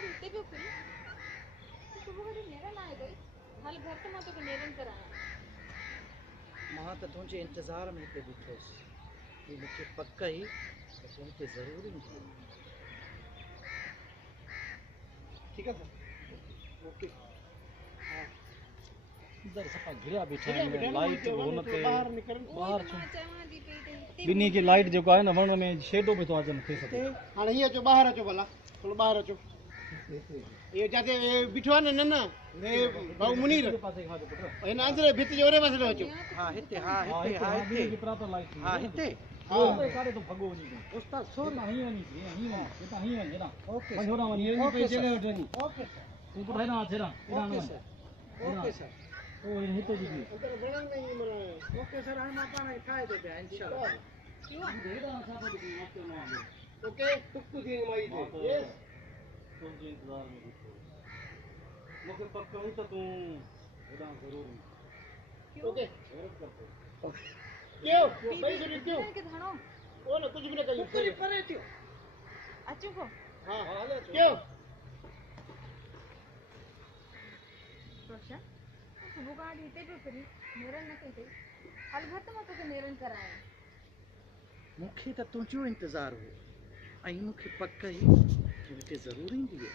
गाड़ी इतने भी खुली तो सुबह गाड़ी मेरा ना है कोई हाल घर तो मैं तो के नेरन कराया मां तो तुझे इंतजार में पे बिठोस ये मुझे पक्का ही तुझे जरूर ही ठीक है सर ओके हां इधर सपा घिरा बैठा है लाइट होन पे बाहर निकल बाहर छो चावा दी पे इतने बिनी की लाइट जो है ना वण में शेडो पे तो अजन थे सके हाणे ये अचो बाहर अचो भला थोड़ा बाहर अचो ये जाते बिठो है ना रे भाऊ मुनीर पासे खा दो पुत्र इन अंदर भित जोरे पासे अचो हां हिते हिते की प्रात लाइट हां हिते हां कारे तो भगो नहीं उस्ताद सो नहीं आनी नहीं ये तो ही है ना ओके मजोरा वाली ये पे जगह उठनी ओके ऊपर है ना छेरा ओके सर ओके सर ओ ये हिते जी अंदर बणन में ही मरा ओके सर हम आपा ने खाए दे इंशाल्लाह क्यों देदा अच्छा तो दी आपके मां ओके टुक दी माई दे यस तुम जी इंतजार में बैठो मुझे पक्का ही तो तू एदा जरूर ओके गौरव करते क्यों भाई सुन क्यों के धानो ओ ना कुछ भी ना कहियो कुछ करे थियो अच्छो को हां क्यों रोशन सुबह गाड़ी इतने भी खुली नेरन ना कहीं हाल घर तो मैं तो के नेरन कराया मुखे तो तुझो इंतजार हो आई मुखे पक्का ही तुझे जरूर ही दिए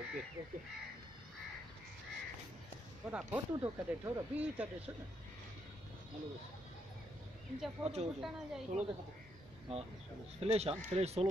ओके ओके थोड़ा फोटो तो करे थोड़ा बीच दे सुन हेलो इनका फोटो फुटाना जाए हां फ्लैश सोलो